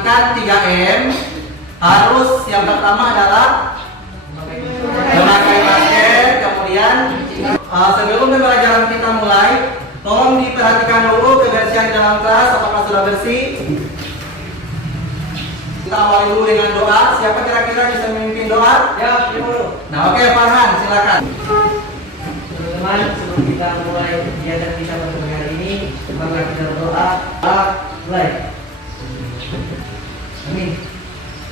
perhatikan 3M. Harus yang pertama adalah memakai masker. Kemudian sebelum pembelajaran kita mulai, tolong diperhatikan dulu kebersihan dalam kelas, apakah sudah bersih. Kita awali dulu dengan doa. Siapa kira-kira bisa memimpin doa? Ya, dulu. Nah, oke, Farhan, silakan. Teman-teman, sebelum kita mulai kegiatan kita pada pagi hari ini, mari kita berdoa. Mulai. Amin.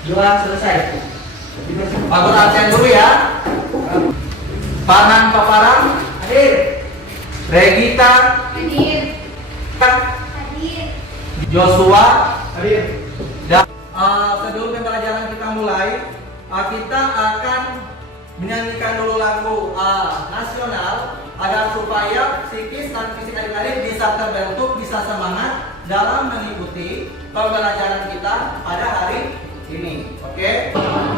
Doa selesai. Pak Guru absen dulu ya. Farhan Paparan, Hadir. Regita, Hadir. Hadir. Joshua. Hadir. Dan sebelum pembelajaran kita mulai, kita akan menyanyikan dulu lagu nasional agar supaya psikis dan fisik adik-adik bisa terbentuk, bisa semangat dalam mengikuti pembelajaran kita pada hari ini. Oke? Nah,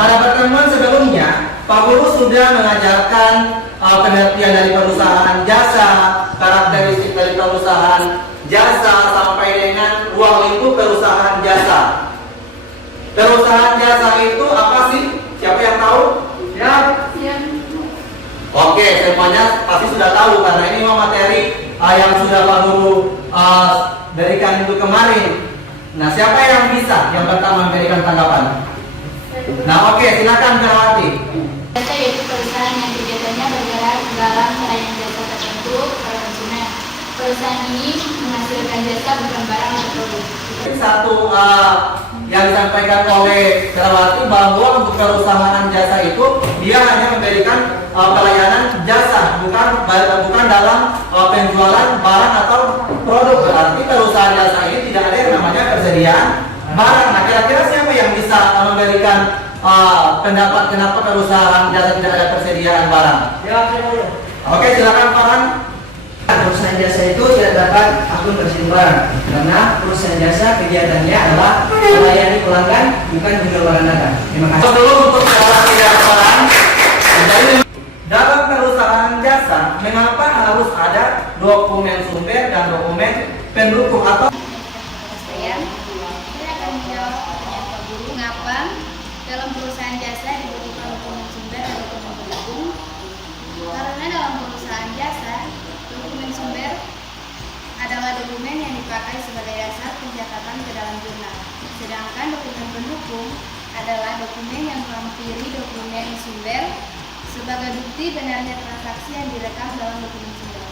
pada pertemuan sebelumnya, Pak Guru sudah mengajarkan pengertian dari perusahaan jasa, karakteristik dari perusahaan jasa, sampai dengan ruang lingkup perusahaan jasa. Perusahaan jasa itu apa sih? Siapa yang tahu? Ya. Oke, semuanya pasti sudah tahu karena ini memang materi yang sudah Pak Guru berikan itu kemarin. Nah, siapa yang bisa yang pertama memberikan tanggapan? Nah, oke, silakan Ferawati. Jasa yaitu perusahaan yang kegiatannya bergerak dalam pelayanan jasa tertentu pada konsumen. Perusahaan ini menghasilkan jasa bukan barang atau produk. Satu yang disampaikan oleh Ferawati bahwa untuk perusahaan jasa itu dia hanya memberikan pelayanan jasa, bukan dalam penjualan barang atau produk. Berarti perusahaan jasa ini tidak ada yang namanya persediaan barang. Nah, kira-kira siapa yang bisa memberikan pendapat kenapa perusahaan jasa tidak ada persediaan barang? Ya, dulu. Oke, silakan Farhan. Perusahaan jasa itu tidak dapat akun bersih barang karena perusahaan jasa kegiatannya adalah melayani pelanggan, bukan menjual barang dagang. Terima kasih. Sebelum untuk tidak barang, dalam perusahaan jasa, mengapa harus ada dokumen sumber dan dokumen pendukung atau Saya akan menjawab pertanyaan Pak Guru, mengapa dalam perusahaan jasa dibutuhkan dokumen sumber dan dokumen pendukung? Karena dalam perusahaan jasa, dokumen sumber adalah dokumen yang dipakai sebagai dasar pencatatan ke dalam jurnal. Sedangkan dokumen pendukung adalah dokumen yang melampiri dokumen sumber sebagai bukti benarnya transaksi yang direkam dalam dokumen sumber.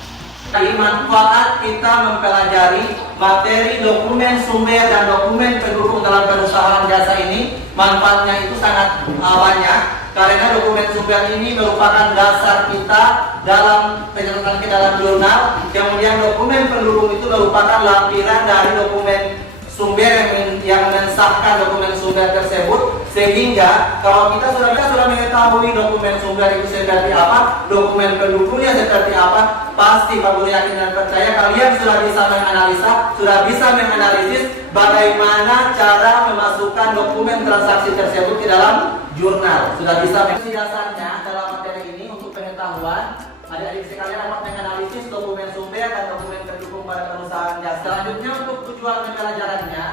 manfaat kita mempelajari materi dokumen sumber dan dokumen pendukung dalam perusahaan jasa ini? Manfaatnya itu sangat banyak karena dokumen sumber ini merupakan dasar kita dalam pencatatan ke dalam jurnal. Kemudian dokumen pendukung itu merupakan lampiran dari dokumen sumber yang mensahkan dokumen sumber tersebut, sehingga kalau kita sudah mengetahui dokumen sumber itu seperti apa, dokumen pendukungnya seperti apa, pasti Pak Guru yakin dan percaya kalian sudah bisa menganalisa, sudah bisa menganalisis bagaimana cara memasukkan dokumen transaksi tersebut ke dalam jurnal. Sudah bisa dasarnya dalam materi ini untuk pengetahuan adik-adik sekalian dapat menganalisis dokumen sumber dan dokumen pendukung pada perusahaan jasa. Selanjutnya untuk tujuan pembelajarannya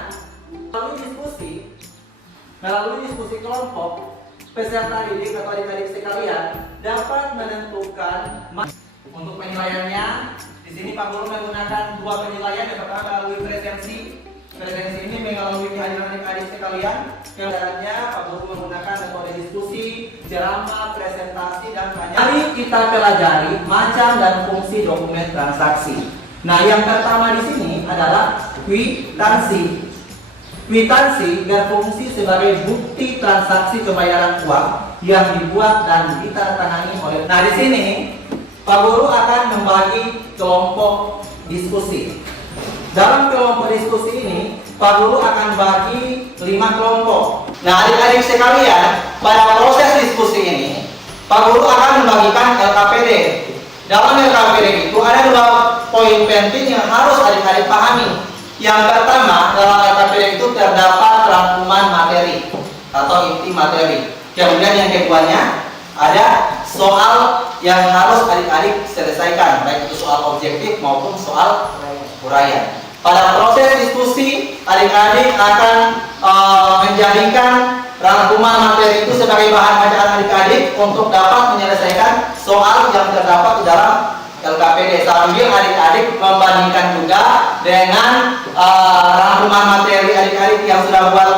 melalui diskusi kelompok, peserta didik atau adik-adik sekalian dapat menentukan untuk penilaiannya. Di sini Pak Guru menggunakan dua penilaian. Yang pertama melalui presensi. Presensi ini melalui kehadiran adik-adik sekalian. Kemudiannya Pak Guru menggunakan metode diskusi, ceramah, presentasi, dan banyak. Mari kita pelajari macam dan fungsi dokumen transaksi. Nah, yang pertama di sini adalah kwitansi. Kwitansi berfungsi sebagai bukti transaksi pembayaran uang yang dibuat dan ditandatangani oleh. Nah, di sini Pak Guru akan membagi kelompok diskusi. Dalam kelompok diskusi ini, Pak Guru akan bagi 5 kelompok. Nah, adik-adik sekalian, pada proses diskusi ini, Pak Guru akan membagikan LKPD. Dalam LKPD itu ada 2 poin penting yang harus adik-adik pahami. Yang pertama, dalam LKPD itu itu terdapat rangkuman materi atau inti materi. Kemudian yang keduanya ada soal yang harus adik-adik selesaikan, baik itu soal objektif maupun soal uraian. Pada proses diskusi, adik-adik akan menjadikan rangkuman materi itu sebagai bahan bacaan adik-adik untuk dapat menyelesaikan soal yang terdapat di dalam LKPD, sambil adik-adik membandingkan juga dengan rangkuman materi adik-adik yang sudah buat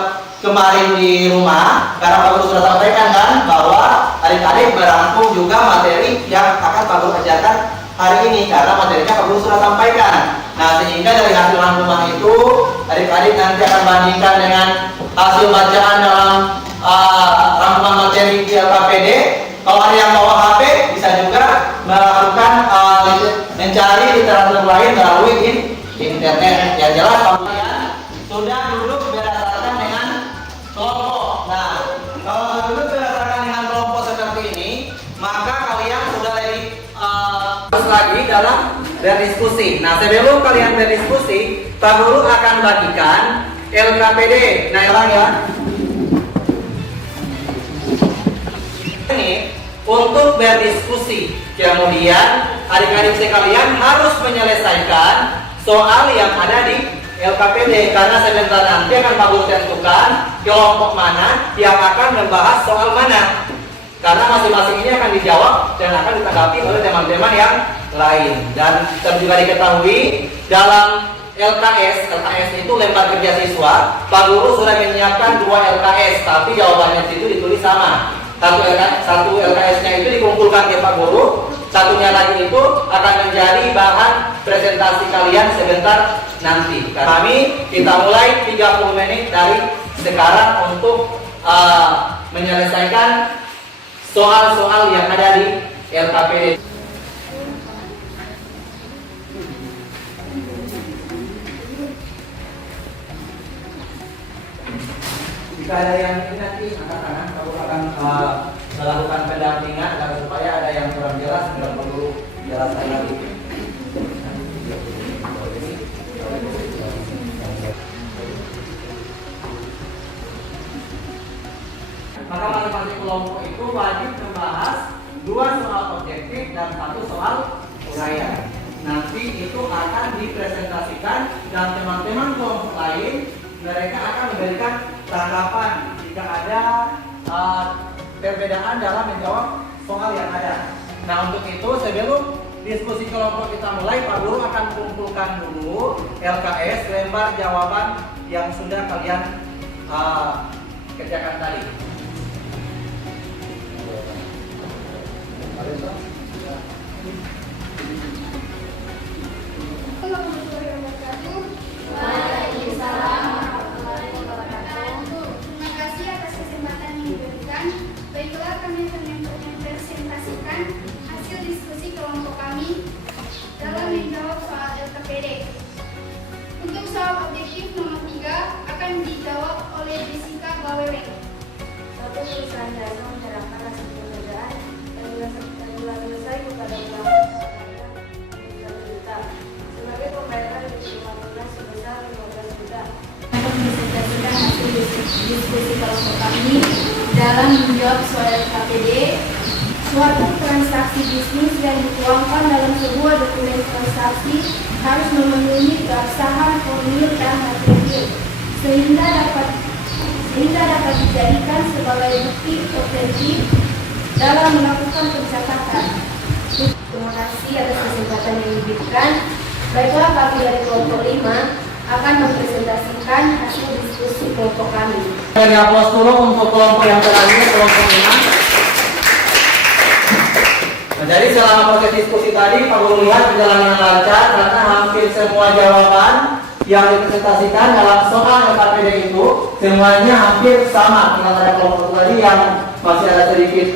kemarin di rumah. Karena Pak Guru sudah sampaikan kan bahwa adik-adik merangkum juga materi yang akan Pak Guru ajarkan hari ini, karena materinya Pak Guru sudah sampaikan. Nah, sehingga dari hasil rangkuman itu adik-adik nanti akan bandingkan dengan hasil bacaan dalam rangkuman materi di LKPD. Kalau ada yang bawa HP, bisa juga melakukan mencari literatur lain melalui internet. Yang jelas kalian sudah duduk berdasarkan dengan kelompok. Nah, kalau duduk berdasarkan dengan kelompok seperti ini, maka kalian sudah terus lagi dalam berdiskusi. Nah, sebelum kalian berdiskusi, Pak Guru akan bagikan LKPD. Nah, ya. Ini untuk berdiskusi. Kemudian adik-adik sekalian harus menyelesaikan soal yang ada di LKPD, karena sebentar nanti akan Pak Guru tentukan kelompok mana yang akan membahas soal mana. Karena masing-masing ini akan dijawab dan akan ditanggapi oleh teman-teman yang lain. Dan juga diketahui dalam LKS itu lempar kerja siswa, Pak Guru sudah menyiapkan 2 LKS, tapi jawabannya itu ditulis sama. Satu LKS-nya itu dikumpulkan ke Pak Guru, satunya lagi itu akan menjadi bahan presentasi kalian sebentar nanti. Kami kita mulai 30 menit dari sekarang untuk menyelesaikan soal-soal yang ada di LKPD. Jika ada yang ini nanti angkat tangan, kamu akan melakukan pendampingan agar supaya ada yang kurang jelas tidak perlu jelaskan lagi. Maka masing-masing kelompok itu wajib membahas 2 soal objektif dan 1 soal uraian. Nanti itu akan dipresentasikan dan teman-teman kelompok lain mereka akan memberikan tanggapan jika ada perbedaan dalam menjawab soal yang ada. Nah, untuk itu sebelum diskusi kelompok kita mulai, Pak Guru akan kumpulkan dulu LKS lembar jawaban yang sudah kalian kerjakan tadi. Waalaikumsalam warahmatullahi wabarakatuh. Terima kasih atas kesempatan yang diberikan. Baiklah, kami akan mempresentasikan hasil diskusi kelompok kami dalam menjawab soal LKPD. Untuk soal objektif nomor 3 akan dijawab oleh Jessica Bawewek. Satu, perusahaan jasa menyerahkan hasil pekerjaan dan telah selesai kepada pelanggan juta sebagai pembayaran dari 15 sebesar 15 juta. Akan mempresentasikan hasil diskusi kelompok kami dalam menjawab soal LKPD. Suatu transaksi bisnis yang dituangkan dalam sebuah dokumen transaksi harus memenuhi keabsahan formil dan material sehingga dapat dijadikan sebagai bukti otentik dalam melakukan pencatatan. Terima kasih atas kesempatan yang diberikan. Baiklah, kami dari kelompok 5 akan mempresentasikan hasil diskusi kelompok kami. Beri aplaus dulu untuk kelompok yang terakhir, kelompok 5. Nah, jadi selama proses diskusi tadi, Pak Guru lihat berjalan dengan lancar karena hampir semua jawaban yang dipresentasikan dalam soal LKPD itu semuanya hampir sama. Tinggal ada kelompok tadi yang masih ada sedikit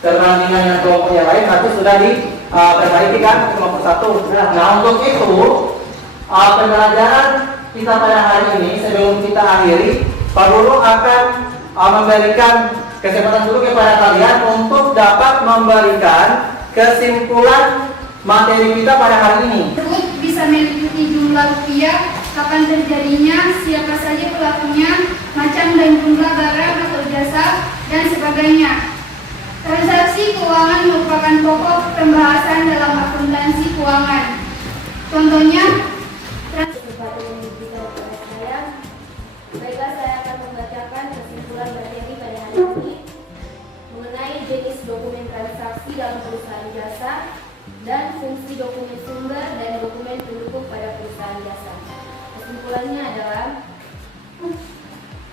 perbandingan dengan kelompok yang lain, tapi sudah diperbaiki kan kelompok 1. Nah, untuk itu pembelajaran kita pada hari ini sebelum kita akhiri, Pak Guru akan memberikan kesempatan dulu kepada kalian untuk dapat memberikan kesimpulan materi kita pada hari ini. Tersebut bisa meliputi jumlah rupiah kapan terjadinya, siapa saja pelakunya, macam dan jumlah barang atau jasa, dan sebagainya. Transaksi keuangan merupakan pokok pembahasan dalam akuntansi keuangan. Contohnya, Kesempatan yang diberikan kepada saya. Baiklah, saya akan membacakan kesimpulan materi pada hari ini mengenai jenis dokumen transaksi dalam perusahaan jasa dan fungsi dokumen sumber dan dokumen pendukung pada perusahaan jasa. Kesimpulannya adalah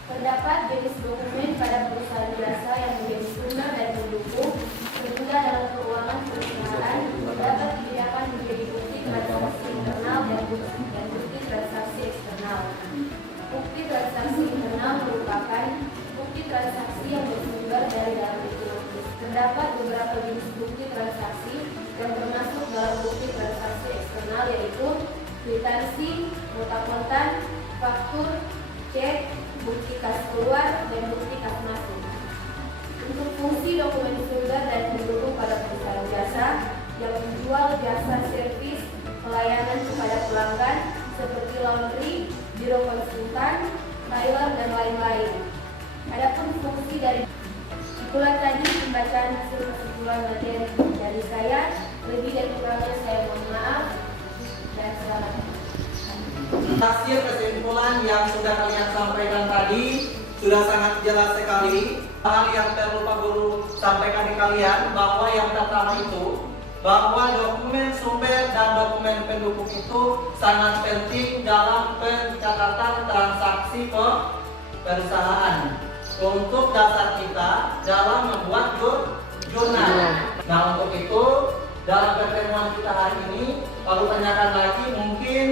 terdapat jenis dokumen pada perusahaan jasa yang menjadi sumber dan pendukung sehingga dalam keuangan perusahaan dapat dibedakan menjadi bukti transaksi internal dan bukti transaksi eksternal. Bukti transaksi internal merupakan bukti transaksi yang bersumber dari dalam ekonomis. Terdapat beberapa jenis bukti transaksi yang termasuk dalam bukti transaksi eksternal, yaitu kwitansi, nota kontan, faktur, cek, bukti kas keluar, dan bukti kas masuk. Untuk fungsi dokumen sumber dan pendukung pada perusahaan jasa yang menjual jasa servis pelayanan kepada pelanggan seperti laundry, biro konsultan, tailor, dan lain-lain. Adapun fungsi dari itulah tadi pembacaan hasil kesimpulan materi dari saya. Lebih dan kurangnya saya mohon maaf dan selamat. Hasil kesimpulan yang sudah kalian sampaikan tadi sudah sangat jelas sekali. Hal yang perlu Pak Guru sampaikan di kalian bahwa yang pertama itu bahwa dokumen sumber dan dokumen pendukung itu sangat penting dalam pencatatan transaksi perusahaan untuk dasar kita dalam membuat jurnal. Nah, untuk itu dalam pertemuan kita hari ini kalau tanyakan lagi mungkin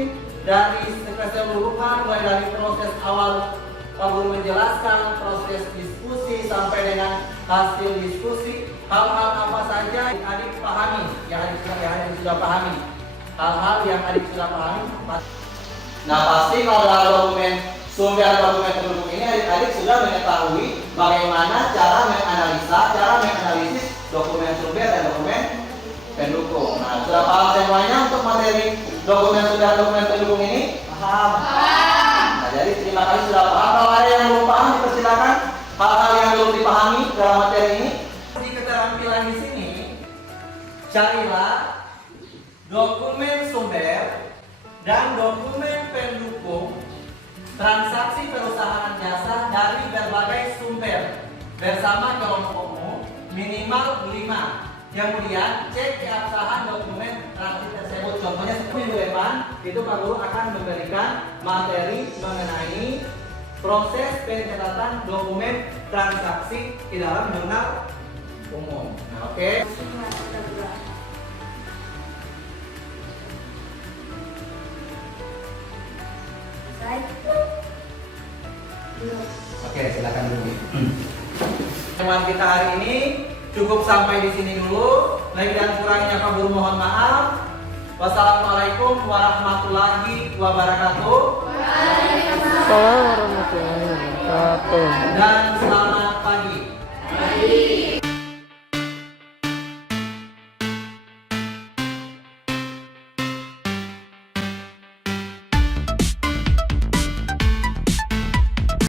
dari keseluruhan mulai dari proses awal Pak Guru menjelaskan proses diskusi sampai dengan hasil diskusi, hal-hal apa saja yang adik pahami, yang adik sudah pahami, hal-hal yang adik sudah pahami. Nah, pasti kalau dalam dokumen sumber dokumen pendukung ini adik-adik sudah mengetahui bagaimana cara menganalisis dokumen sumber dan dokumen pendukung. Nah, sudah paham semuanya untuk materi dokumen sumber dan dokumen pendukung ini? Paham? Nah, jadi terima kasih sudah paham. Kalau ada yang belum paham, dipersilakan hal-hal yang belum dipahami dalam materi ini. Di keterampilan di sini, carilah dokumen sumber dan dokumen pendukung transaksi perusahaan jasa dari berbagai sumber bersama kelompok umum minimal 5. Kemudian cek keabsahan dokumen transaksi tersebut. Contohnya seperti minggu depan itu Pak Guru akan memberikan materi mengenai proses pencatatan dokumen transaksi di dalam jurnal umum. Nah, oke. Oke, silakan dulu. Pertemuan kita hari ini cukup sampai di sini dulu. Lebih dan kurangnya Pak Guru mohon maaf. Wassalamualaikum warahmatullahi wabarakatuh. Assalamualaikum warahmatullahi wabarakatuh. Dan selamat pagi.